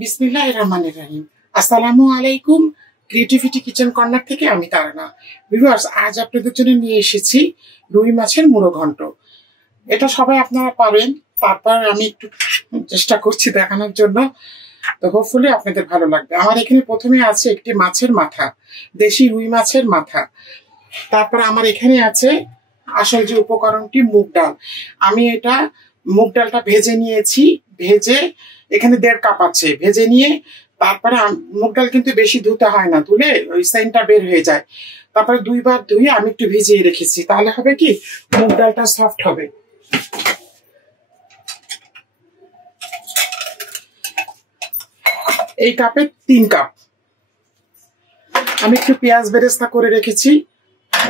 বিসমিল্লাহির রহমানির রহিম। আসসালামু আলাইকুম। ক্রিয়েটিভিটি কিচেন কর্নার থেকে আমি তারানা। ভিউয়ার্স, আজ আপনাদের জন্য নিয়ে এসেছি রুই মাছের মুড়ো ঘন্ট। এটা সবাই আপনারা পারেন, তারপর আমি একটু চেষ্টা করছি দেখানোর জন্য। তো হোপফুলি আপনাদের ভালো লাগবে। আমার এখানে প্রথমে আছে একটি মাছের মাথা, দেশি রুই মাছের মাথা। তারপর আমার এখানে আছে আসল যে উপকরণটি, মুগ ডাল। আমি এটা মুগ ডালটা ভেজে নিয়েছি। ভেজে এখানে 1.5 কাপ আছে। ভেজে নিয়ে তারপরে মুগ ডাল কিন্তু বেশি ধুতে হয় না, ধুলে ওই সাইনটা বের হয়ে যায়। তারপরে 2 বার ধুয়ে আমি একটু ভিজিয়ে রেখেছি, তাহলে হবে কি মুগ ডালটা সফট হবে। এই কাপে 3 কাপ। আমি একটু পেঁয়াজ বেরেস্তা করে রেখেছি,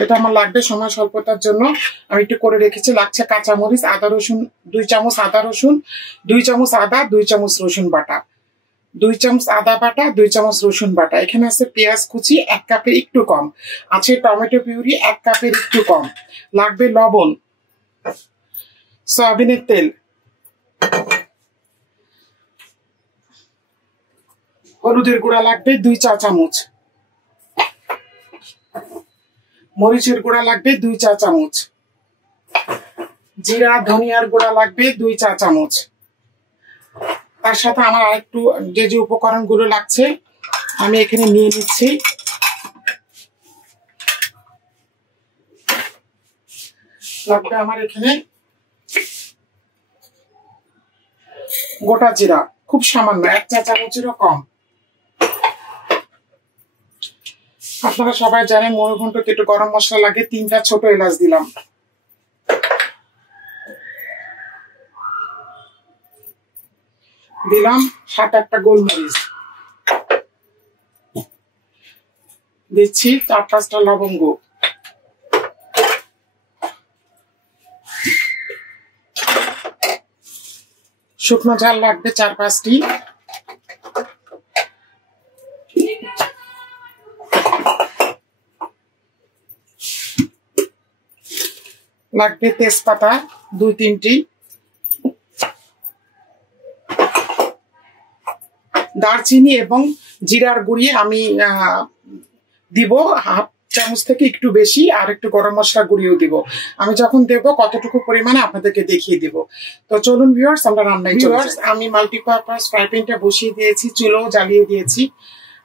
এটা আমার লাগবে সময় স্বল্পতার জন্য। আমি একটু করে রেখেছি। লাগছে কাঁচামরিচ, আদা রসুন 2 চামচ, আদা রসুন 2 চামচ, আদা 2 চামচ, রসুন বাটা 2 চামচ, আদা বাটা 2 চামচ, রসুন বাটা। এখানে আছে পেঁয়াজ কুচি 1 কাপের একটু কম, আছে টমেটো পিউরি 1 কাপের একটু কম, লাগবে লবণ, সয়াবিনের তেল, হলুদের গুঁড়া লাগবে 2 চা চামচ, মরিচের গুঁড়া লাগবে 2 চা চামচ, জিরা ধনিয়ার গুঁড়া লাগবে 2 চা চামচ। তার সাথে আমার আরেকটু যে যে উপকরণগুলো লাগছে আমি এখানে নিয়ে নিচ্ছি। লাগবে আমার এখানে গোটা জিরা, খুব সামান্য, 1 চা চামচেরও কম। আপনারা সবাই জানেন মুড়ো ঘন্টতে একটু গরম মশলা লাগে, 3টা ছোট এলাচ দিলাম। দিলাম 7-8টা গোলমরিচ, দিচ্ছি 4-5টা লবঙ্গ, শুকনো ঝাল লাগবে 4-5টি, লাগবে তেজপাতা 2-3টি, দারচিনি এবং জিরার গুঁড়ি আমি দিব 1/2 চামচ থেকে একটু বেশি, আর একটু গরম মশলা গুঁড়িও দিব। আমি যখন দেব কতটুকু পরিমাণে আপনাদেরকে দেখিয়ে দিব। তো চলুন ভিউয়ার্স, আমরা রান্নায় চলে যাই। আমি মাল্টিপারপাস ফ্রাই প্যানটা বসিয়ে দিয়েছি, চুলোও জ্বালিয়ে দিয়েছি।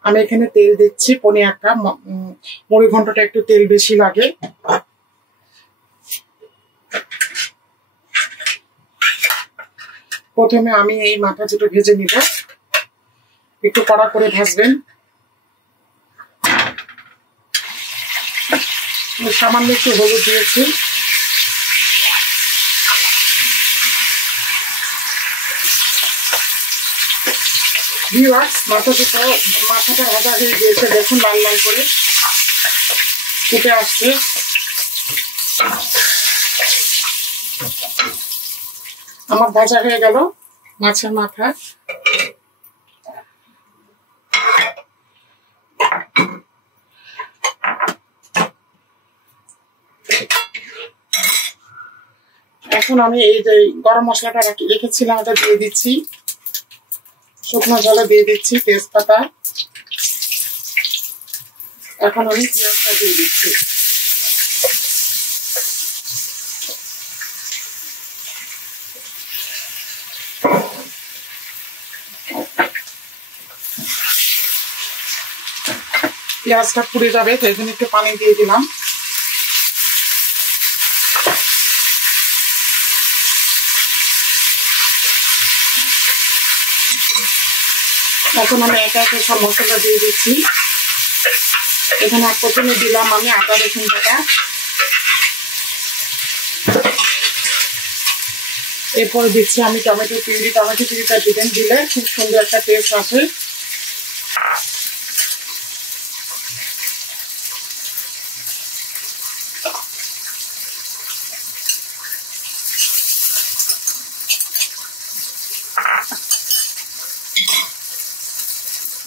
আমি এখানে তেল দিচ্ছি 1.5 কাপ। মুড়ি ঘন্টটা একটু তেল বেশি লাগে। প্রথমে আমি এই মাথা দুটো ভেজে নিব, একটু কড়া করে ভাজবেন। সামান্য একটু হলুদ দিয়েছি, ভিউয়ার্স মাথাটা ভাজা হয়ে গিয়েছে, দেখুন লাল লাল করে ফুটে আসছে। আমার ভাজা হয়ে গেল মাছের মাথা। এখন আমি এই যে গরম মশলাটা রেখেছিলাম ওটা দিয়ে দিচ্ছি, শুকনো ঝালে দিয়ে দিচ্ছি তেজপাতা। এখন আমি পেঁয়াজটা দিয়ে দিচ্ছি। পেঁয়াজটা পুড়ে যাবে, তো এখানে একটু পানি দিয়ে দিলাম। এখন আমি একে একে সব মশলা দিয়ে দিচ্ছি। এখানে প্রথমে দিলাম আমি আদা রসুন বাটা, এরপরে দিচ্ছি আমি টমেটো পিউরি। টমেটো পিউরিটা দিবেন, দিলে খুব সুন্দর একটা টেস্ট আসে।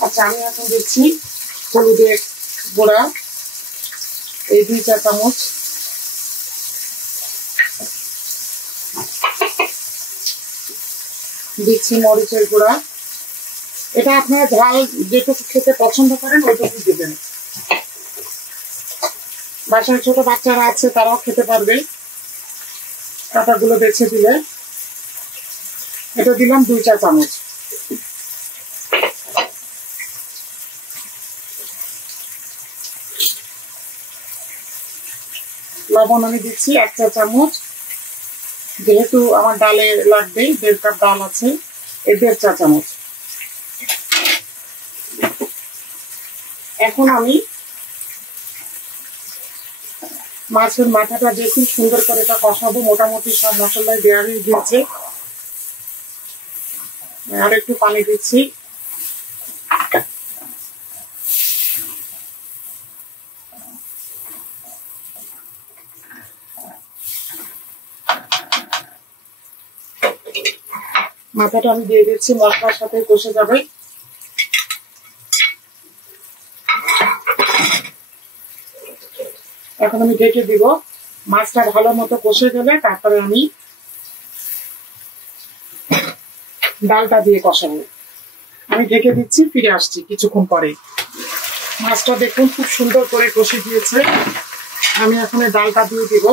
আচ্ছা, আমি এখন দিচ্ছি হলুদের গুঁড়া এই 2 চা চামচ, দিচ্ছি মরিচের গুঁড়া এটা আপনারা ঝাল যেটুকু খেতে পছন্দ করেন ওইটুকু দেবেন। বাসায় ছোট বাচ্চারা আছে তারাও খেতে পারবে। কাঁটাগুলো বেছে দিলে এটা দিলাম 2 চা চামচ। লবণ আমি দিচ্ছি 1 চা চামচ, যেহেতু আমার ডালে লাগবে 1.5 কাপ ডাল আছে, 1.5 চা চামচ। এখন আমি মাছের মাথাটা দেখুন সুন্দর করে এটা কষাবো। মোটামুটি সব মশলায় দেওয়া হয়ে গিয়েছে। আর একটু পানি দিচ্ছি। মাথাটা আমি দিয়ে দিচ্ছি, মশলার সাথে কষে যাবে। এখন আমি ঢেকে দিব। মাছটা ভালো মতো কষে গেলে তারপরে আমি ডালটা দিয়ে কষাবো। আমি ঢেকে দিচ্ছি, ফিরে আসছি কিছুক্ষণ পরে। মাছটা দেখুন খুব সুন্দর করে কষে দিয়েছে। আমি এখন ডালটা দিয়ে দিব।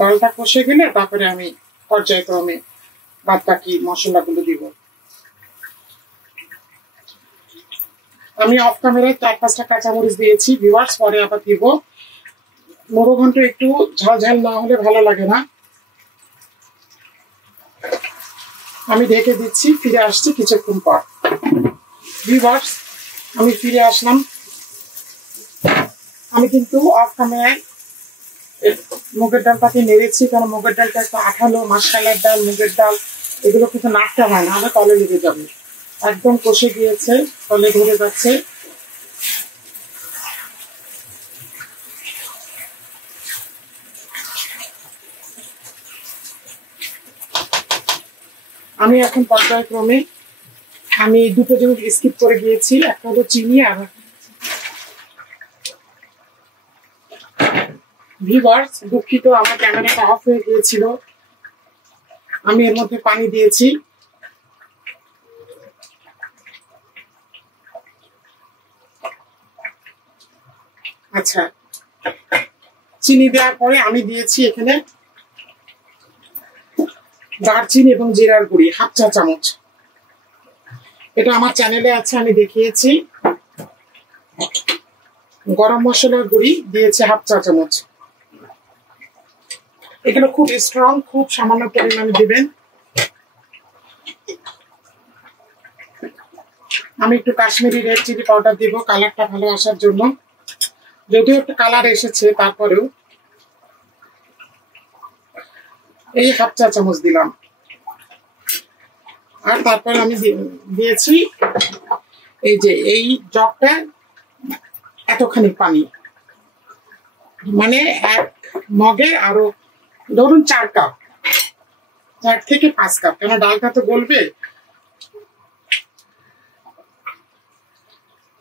ডালটা কষে গেলে তারপরে আমি পর্যায়ক্রমে বাদ বাকি মশলাগুলো দিব। আমি অফ ক্যামেরায় 4-5টা কাঁচামরিচ দিয়েছি ভিউয়ার্স, পরে আবার দিব। মুড়ো ঘন্ট একটু ঝাল ঝাল না হলে ভালো লাগে না। আমি ঢেকে দিচ্ছি, ফিরে আসছি কিছুক্ষণ পর। ভিউয়ার্স, আমি ফিরে আসলাম। আমি কিন্তু অফ ক্যামেরায় মুগের ডালটাকে নেড়েছি, কারণ মুগের ডালটা একটু আঠালো। মাসকালের ডাল, মুগের ডাল এগুলো কিন্তু নাড়তে হয় না, আমার তলে লেগে যাবে। একদম কষে গিয়েছে, তলে ধরে যাচ্ছে। আমি এখন পর্যায়ক্রমে আমি দুটো জিনিস স্কিপ করে গিয়েছি, একটা হলো চিনি। আর ভিউয়ার্স দুঃখিত, আমার ক্যামেরাটা অফ হয়ে গিয়েছিল। আমি এর মধ্যে পানি দিয়েছি। আচ্ছা, চিনি দেওয়ার পরে আমি দিয়েছি এখানে দারচিনি এবং জিরার গুঁড়ি 1/2 চা চামচ। এটা আমার চ্যানেলে আছে, আমি দেখিয়েছি। গরম মশলার গুঁড়ি দিয়েছি 1/2 চা চামচ। এগুলো খুব স্ট্রং, খুব সামান্য পরিমাণে দিবেন। আমি একটু কাশ্মীরি রেড চিলি পাউডার দিব কালারটা ভালো আসার জন্য। যদিও একটা কালার এসেছে, তারপরেও এই 1/2 চা চামচ দিলাম। আর তারপরে আমি দিয়েছি এই যে এই জগটা এতখানি পানি, মানে 1 মগে আরো ধরুন 4 কাপ, 4 থেকে 5 কাপ, কেন ডালটা তো গলবে।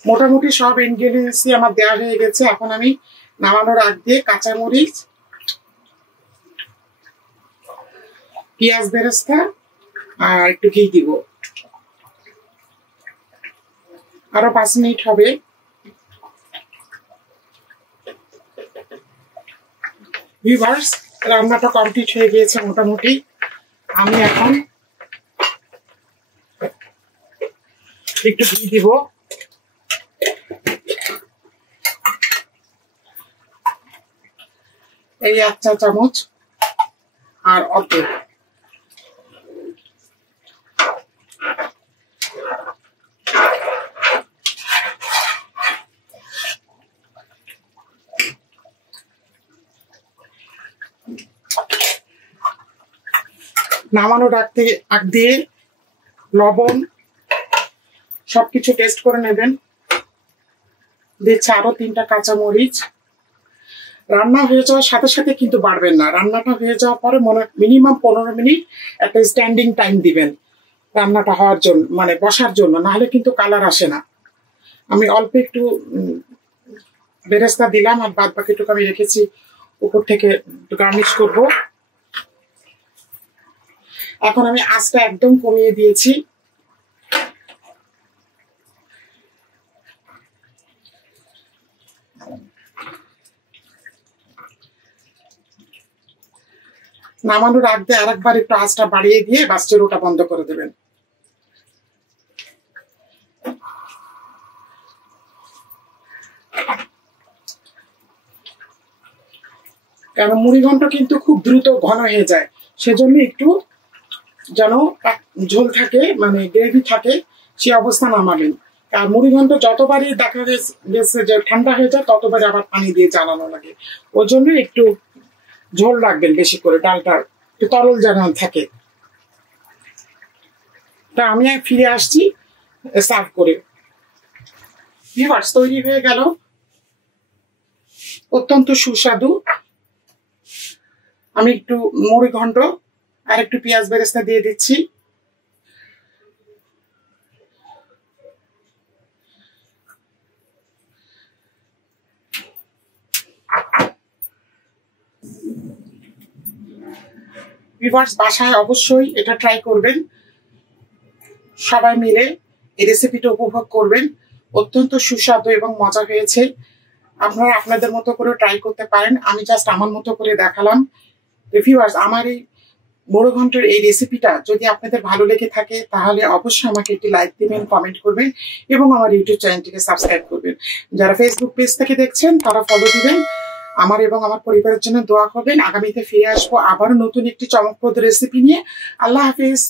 মোটামুটি সব ইনগ্রেডিয়েন্টসই আমার দেওয়া হয়ে গেছে। এখন আমি নামানোর আগ দিয়ে কাঁচামরিচ, পেঁয়াজ বেরেস্তা আর একটু ঘি দিব। আরো 5 মিনিট হবে। ভিউয়ার্স, রান্নাটা কমপ্লিট হয়ে গিয়েছে মোটামুটি। আমি এখন একটু ঘি দিব। এই 1 চা চামচ আর অর্ধেক। নামানোর আগ দিয়ে লবণ সবকিছু টেস্ট করে নেবেন। দিচ্ছে আরো 3টা কাঁচামরিচ। রান্না হয়ে যাওয়ার সাথে সাথে কিন্তু বাড়বেন না। রান্নাটা হয়ে যাওয়ার পরে মিনিমাম 15 মিনিট একটা স্ট্যান্ডিং টাইম দিবেন রান্নাটা হওয়ার জন্য, মানে বসার জন্য, নাহলে কিন্তু কালার আসে না। আমি অল্প একটু বেরেস্তা দিলাম, আর বাদ বাকিটুকু আমি রেখেছি উপর থেকে একটু গার্নিশ করব। এখন আমি আঁচটা একদম কমিয়ে দিয়েছি। নামানোর আগে আরেকবার একটু আঁচটা বাড়িয়ে দিয়ে বাস চুলোটা বন্ধ করে দেবেন। কারণ মুড়িঘণ্ট কিন্তু খুব দ্রুত ঘন হয়ে যায়, সেজন্য একটু যেন ঝোল থাকে, মানে গ্রেভি থাকে, সে অবস্থা নামাবেন। আর মুড়িঘণ্ট যতবারই দেখা গেছে যে ঠান্ডা হয়ে যায় ততবারই আবার পানি দিয়ে জ্বালানো লাগে, ওই জন্য একটু ঝোল রাখবেন বেশি করে, ডালটা একটু তরল যেন থাকে। তা আমি ফিরে আসছি সার্ভ করে। ভিউয়ার্স, তৈরি হয়ে গেল অত্যন্ত সুস্বাদু। আমি একটু মুড়িঘণ্ট আর একটু পেঁয়াজ বেরেস্তা দিয়ে দিচ্ছি। ভিউয়ার্স, বাসায় অবশ্যই এটা ট্রাই করবেন, সবাই মিলে এই রেসিপিটা উপভোগ করবেন। অত্যন্ত সুস্বাদু এবং মজা হয়েছে। আপনারা আপনাদের মতো করে ট্রাই করতে পারেন, আমি জাস্ট আমার মতো করে দেখালাম। ভিউয়ার্স, আমার এই মুড়িঘণ্টের এই রেসিপিটা যদি আপনাদের ভালো লেগে থাকে তাহলে অবশ্যই আমাকে একটি লাইক দিবেন, কমেন্ট করবেন এবং আমার ইউটিউব চ্যানেলটিকে সাবস্ক্রাইব করবেন। যারা ফেসবুক পেজ থেকে দেখছেন তারা ফলো দিবেন। আমার এবং আমার পরিবারের জন্য দোয়া করবেন। আগামীতে ফিরে আসবো আবারও নতুন একটি চমকপ্রদ রেসিপি নিয়ে। আল্লাহ হাফিজ।